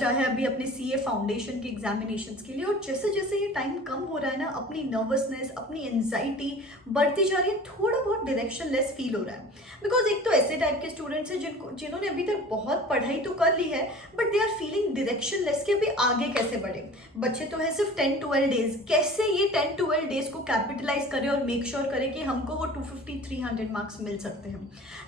बचा है अभी अपने सीए फाउंडेशन के एग्जामिनेशंस के लिए, और जैसे जैसे ये टाइम कम हो रहा है ना, अपनी नर्वसनेस, अपनी एंजाइटी बढ़ती जा रही है, थोड़ा बहुत डायरेक्शन लेस फील हो रहा है। बिकॉज एक तो ऐसे टाइप के स्टूडेंट्स हैं जिन्होंने अभी तक बहुत पढ़ाई तो कर ली है, but they are feeling directionless कि अभी आगे कैसे बढ़े। बच्चे तो है सिर्फ 10-12 डेज, कैसे ये 10-12 डेज को कैपिटलाइज करें और मेक श्योर करें कि हमको वो 250-300 मार्क्स मिल सकते हैं।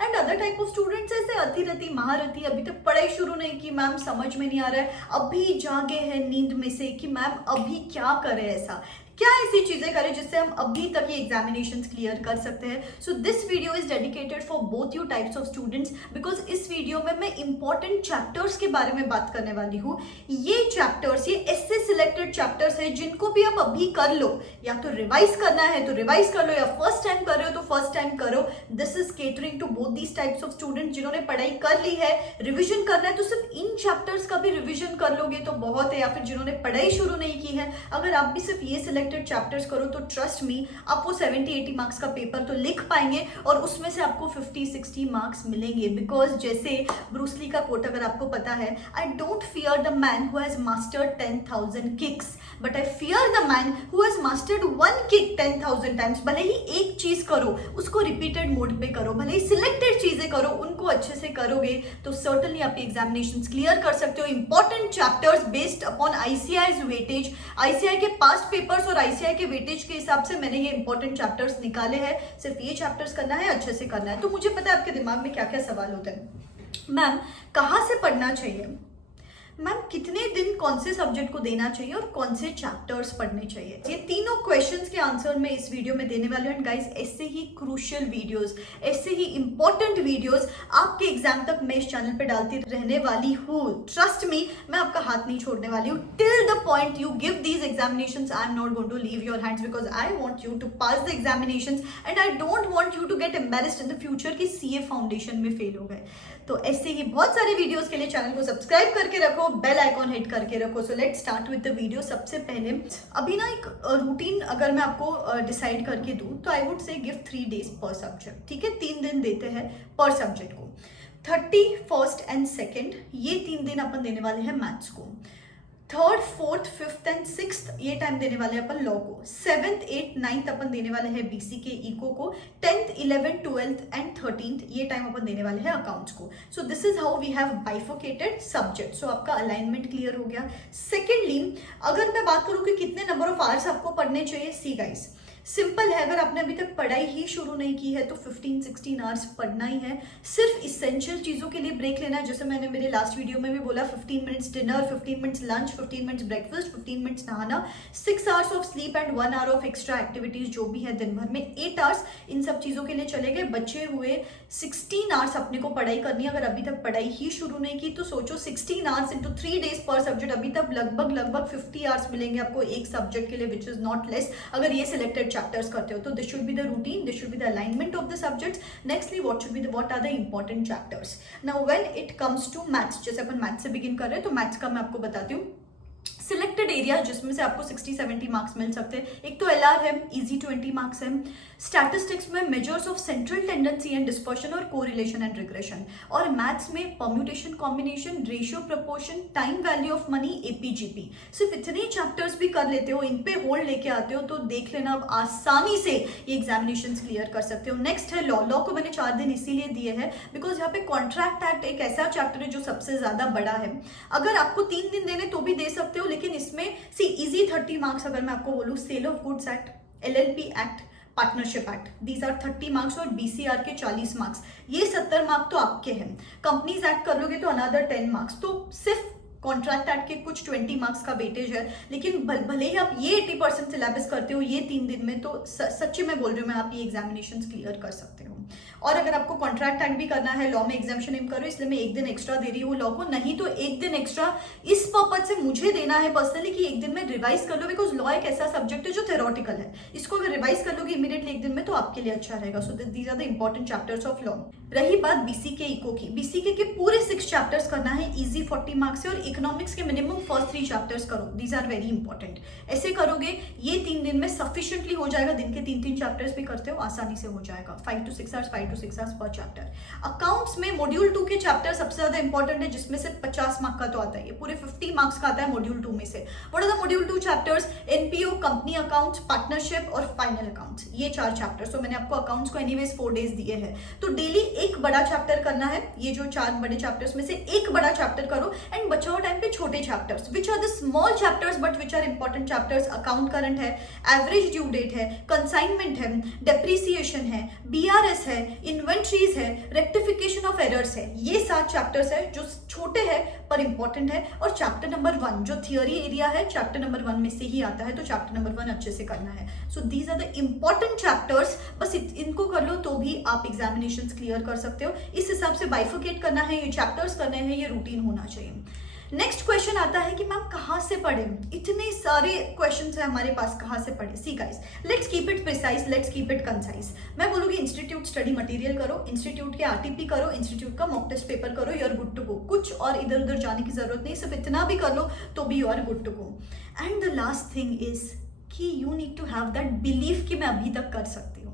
And other type of students ऐसे अतिरथी महारथी, अभी तक पढ़ाई शुरू नहीं की, मैम समझ में नहीं आ रहा है, अभी जागे हैं नींद में से कि मैम अभी क्या करें, ऐसा क्या ऐसी चीजें करें जिससे हम अभी तक ये एग्जामिनेशंस क्लियर कर सकते हैं। So this video is dedicated for both you types of students, because इस वीडियो में मैं इंपॉर्टेंट चैप्टर्स के बारे में बात करने वाली हूँ। ये चैप्टर्स, ये ऐसे सिलेक्टेड चैप्टर्स है जिनको भी आप अभी कर लो, या तो रिवाइज करना है तो रिवाइज कर लो, या फर्स्ट टाइम कर रहे हो तो फर्स्ट टाइम करो। This is catering to both these types of students. जिन्होंने पढ़ाई कर ली है, रिविजन करना है, तो सिर्फ इन चैप्टर्स का भी रिविजन कर लोगे तो बहुत है, या फिर जिन्होंने पढ़ाई शुरू नहीं की है, अगर आप भी सिर्फ ये सिलेक्टेड चैप्टर्स करो तो ट्रस्ट मी, आप वो 70-80 मार्क्स का पेपर तो लिख पाएंगे, और उसमें से आपको 50-60 मार्क्स मिलेंगे। बिकॉज जैसे ब्रूसली का कोट अगर आपको पता है, I don't fear the man who has mastered 10,000 kicks, but I fear the man who has mastered 1 kick 10,000 times. भले ही एक चीज करो, उसको रिपीटेड मोड पे करो, भले ही सिलेक्टेड चीजें करो, उनको अच्छे से करोगे तो सर्टनली आप एग्जामिनेशंस क्लियर कर सकते हो। Important chapters based upon ICI's weightage, ICI के पास्ट पेपर्स और आईसीआई के वेटेज के हिसाब से मैंने ये इंपॉर्टेंट चैप्टर्स निकाले हैं। सिर्फ ये चैप्टर्स करना है, अच्छे से करना है। तो मुझे पता है आपके दिमाग में क्या क्या सवाल होते हैं। मैम कहाँ से पढ़ना चाहिए, मैम कितने दिन कौन से सब्जेक्ट को देना चाहिए, और कौन से चैप्टर्स पढ़ने चाहिए, ये तीनों क्वेश्चंस के आंसर मैं इस वीडियो में देने वाली हूँ। एंड गाइस, ऐसे ही क्रूशियल वीडियोस, ऐसे ही इंपॉर्टेंट वीडियोस आपके एग्जाम तक मैं इस चैनल पे डालती रहने वाली हूँ। ट्रस्ट मी, मैं आपका हाथ नहीं छोड़ने वाली हूँ। Till the point you give these examinations, I am not going to leave your hands, because I want you to pass the examinations and I don't want you to get embarrassed in the future कि CA foundation में fail हो गए। तो ऐसे ही बहुत सारे videos के लिए चैनल को सब्सक्राइब करके रखो, बेल आइकॉन हिट करके रखो। So let's start with the video. सबसे पहले अभी ना एक रूटीन अगर मैं आपको डिसाइड करके दूं तो I would say give 3 days पर सब्जेक्ट। ठीक है, 3 दिन देते हैं पर सब्जेक्ट को। 30, 1st एंड 2nd ये 3 दिन अपन देने वाले हैं मैथ्स को। 3rd, 4th, 5th and 6th ये टाइम देने वाले हैं अपन लॉ को। 7th, 8th, 9th अपन देने वाले हैं बीसी के इको को। 10th, 11th, 12th and 13th ये टाइम अपन देने वाले हैं अकाउंट्स को। So this is how we have bifurcated subject. सो आपका अलाइनमेंट क्लियर हो गया। सेकेंडली, अगर मैं बात करूँ कि कितने नंबर ऑफ आवर्स आपको पढ़ने चाहिए, सी गाइस सिंपल है। अगर आपने अभी तक पढ़ाई ही शुरू नहीं की है तो 15-16 आवर्स पढ़ना ही है। सिर्फ इसेंशियल चीज़ों के लिए ब्रेक लेना है, जैसे मैंने मेरे लास्ट वीडियो में भी बोला, 15 minutes dinner, 15 minutes lunch, 15 minutes breakfast, 15 minutes नहाना, 6 hours of sleep and 1 hour of extra activities जो भी है दिन भर में, 8 आवर्स इन सब चीज़ों के लिए चले गए। बचे हुए 16 आवर्स अपने को पढ़ाई करनी है। अगर अभी तक पढ़ाई ही शुरू नहीं की तो सोचो 16 आवर्स इंटू 3 days पर सब्जेक्ट, अभी तक लगभग 50 आवर्स मिलेंगे आपको एक सब्जेक्ट के लिए, विच इज नॉट लेस, अगर ये सिलेक्टेड चैप्टर्स करते हो तो। This should be the routine, this should be the alignment of the subjects. Nextly what are the important chapters. Now when it comes to maths, जैसे अपन maths से begin कर रहे हैं तो मैथ्स का मैं आपको बताती हूँ सिलेक्टेड एरिया जिसमें से आपको 60-70 मार्क्स मिल सकते हैं। एक तो एलआर है, इजी 20 मार्क्स है। स्टैटिस्टिक्स में measures of central tendency and dispersion और कोरिलेशन एंड रिग्रेशन, और मैथ्स में permutation, combination, ratio, proportion, time value of money, AP GP. सिर्फ इतने चैप्टर्स भी कर लेते हो, इन पे होल्ड लेके आते हो तो देख लेना आप आसानी से ये एग्जामिनेशन क्लियर कर सकते हो। नेक्स्ट है लॉ। लॉ को मैंने 4 दिन इसीलिए दिए हैं बिकॉज यहाँ पे कॉन्ट्रैक्ट एक्ट एक ऐसा चैप्टर है जो सबसे ज्यादा बड़ा है। अगर आपको 3 दिन देने तो भी दे सकते हो, लेकिन इसमें सी इजी 30 मार्क्स अगर मैं आपको बोलूँ, sale of goods act, LLP act, partnership act, these are 30 marks, और बीसीआर के 40 मार्क्स, ये 70 मार्क्स तो आपके हैं। कंपनीज एक्ट कर लोगे तो अनदर 10 मार्क्स। तो सिर्फ कॉन्ट्रैक्ट एक्ट के कुछ 20 मार्क्स का वेटेज है, लेकिन भले ही आप ये 80% सिलेबस करते हो ये 3 दिन में, तो सच्ची में बोल रही हूँ मैं, आप ये एग्जामिनेशन क्लियर कर सकते हो। और अगर आपको कॉन्ट्रैक्ट एक्ट भी करना है, लॉ में एग्जामिशन एम करो, इसलिए मैं 1 दिन एक्स्ट्रा दे रही हूँ लॉ को। नहीं तो 1 दिन एक्स्ट्रा इस पर्पज से मुझे देना है पर्सनली कि 1 दिन में रिवाइज कर लो, बिकॉज लॉ एक ऐसा सब्जेक्ट है जो थ्योरेटिकल है। इसको अगर रिवाइज कर लोगे इमीडिएटली 1 दिन में तो आपके लिए अच्छा रहेगा। So these are the important chapters of law. रही बात बीसीके इको की, बीसीके के पूरे 6 चैप्टर्स करना है, इजी 40 मार्क्स से, और इकोनॉमिक्स के मिनिमम फर्स्ट 3 चैप्टर्स करो। These are very important. ऐसे करोगे ये 3 दिन में सफिशिएंटली हो जाएगा। दिन के 3-3 चैप्टर्स भी करते हो, आसानी से हो जाएगा। 5 to 6 hour hours, 5 to 6 hours पर चैप्टर। अकाउंट्स में मॉड्यूल 2 के चैप्टर सबसे ज्यादा इंपॉर्टेंट है, जिसमें से 50 मार्क का तो आता है, ये पूरे 50 मार्क्स का आता है मॉड्यूल 2 में से। What are the module 2 chapters? NPO, company accounts, partnership और फाइनल अकाउंट्स, ये 4 चैप्टर्स। तो मैंने आपको अकाउंट्स को एनीवेज 4 डेज दिए हैं, तो डेली एक बड़ा चैप्टर करना है। ये जो 4 बड़े चैप्टर्स में से एक बड़ा चैप्टर करो, एंड बचा हुआ टाइम पे छोटे chapters, which are the small chapters but which are important chapters. Account current है, एवरेज ड्यू डेट है, कंसाइनमेंट है, डेप्रीसिएशन है, बीआरएस है, इन्वेंट्रीज है, रेक्टिफिकेशन ऑफ एरर्स है। ये 7 चैप्टर्स है जो छोटे हैं पर इंपॉर्टेंट है। और चैप्टर नंबर 1 जो थियोरी एरिया है, चैप्टर नंबर 1 में से ही आता है, तो चैप्टर नंबर 1 अच्छे से करना है। So these are the important chapters, बस इनको कर लो तो भी आप एग्जामिनेशन क्लियर कर सकते हो। इस हिसाब से बाइफिकेट करना है, ये चैप्टर्स करने हैं, ये रूटीन होना चाहिए। नेक्स्ट क्वेश्चन आता है कि मैम कहाँ से पढ़े, इतने सारे क्वेश्चंस हैं हमारे पास, कहाँ से पढ़े? See guys, let's keep it precise, let's keep it concise. मैं बोलूँगी इंस्टीट्यूट स्टडी मटेरियल करो, इंस्टीट्यूट के आरटीपी करो, इंस्टीट्यूट का मॉक टेस्ट पेपर करो, you are good to go. कुछ और इधर उधर जाने की जरूरत नहीं, सिर्फ इतना भी कर लो तो भी you are good to go. And the last thing is कि you need to have that belief कि मैं अभी तक कर सकती हूँ।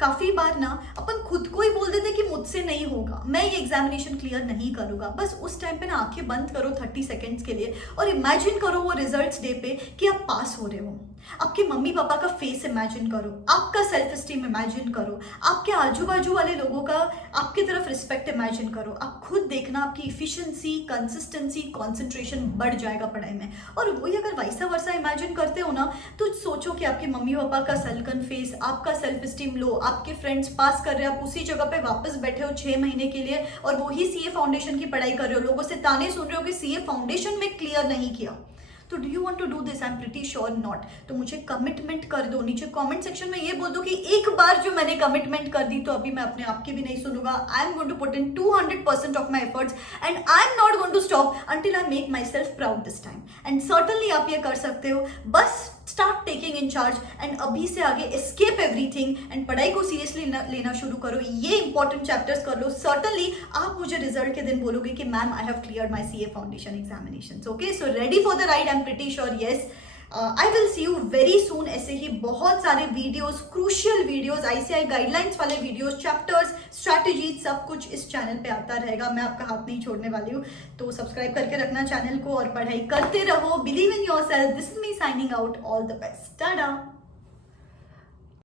काफी बार ना अपन खुद को ही बोल देते कि मुझसे नहीं होगा, मैं ये एग्जामिनेशन क्लियर नहीं करूंगा। बस उस टाइम पे ना आंखें बंद करो 30 सेकेंड्स के लिए और इमेजिन करो वो रिजल्ट्स डे पे कि आप पास हो रहे हो। आपके मम्मी पापा का फेस इमेजिन करो, आपका सेल्फ एस्टीम इमेजिन करो, आपके आजू बाजू वाले लोगों का आपकी तरफ रिस्पेक्ट इमेजिन करो। आप खुद देखना आपकी इफिशिएंसी, कंसिस्टेंसी, कंसंट्रेशन बढ़ जाएगा पढ़ाई में। और वही अगर वैसा वर्सा इमेजिन करते हो ना, तो सोचो कि आपके मम्मी पापा का सल्कन फेस, आपका सेल्फ एस्टीम लो, आपके फ्रेंड्स पास कर रहे हो, आप उसी जगह पे वापस बैठे हो 6 महीने के लिए और वही सीए फाउंडेशन की पढ़ाई कर रहे हो, लोगों से ताने सुन रहे हो कि सीए फाउंडेशन में क्लियर नहीं किया। तो do you want to do this? I am pretty sure not. तो मुझे कमिटमेंट कर दो, नीचे कमेंट सेक्शन में ये बोल दो कि एक बार जो मैंने कमिटमेंट कर दी तो अभी मैं अपने आप की भी नहीं सुनूंगा। I am going to put in 200% of my efforts and I am not going to stop until I make myself proud this time. And certainly आप ये कर सकते हो, बस start taking in charge and अभी से आगे escape everything and पढ़ाई को सीरियसली लेना शुरू करो। ये इंपॉर्टेंट चैप्टर्स कर लो, सर्टनली आप मुझे रिजल्ट के दिन बोलोगे कि ma'am I have cleared my CA foundation examinations. Okay, so ready for the ride? I am pretty sure yes. I will see you very soon. ऐसे ही बहुत सारे videos, crucial videos, ICI guidelines वाले videos, chapters, strategies, सब कुछ इस channel पे आता रहेगा। मैं आपका हाथ नहीं छोड़ने वाली हूँ, तो सब्सक्राइब करके रखना चैनल को और पढ़ाई करते रहो। Believe in yourself. This is me signing out. All the best. Tata.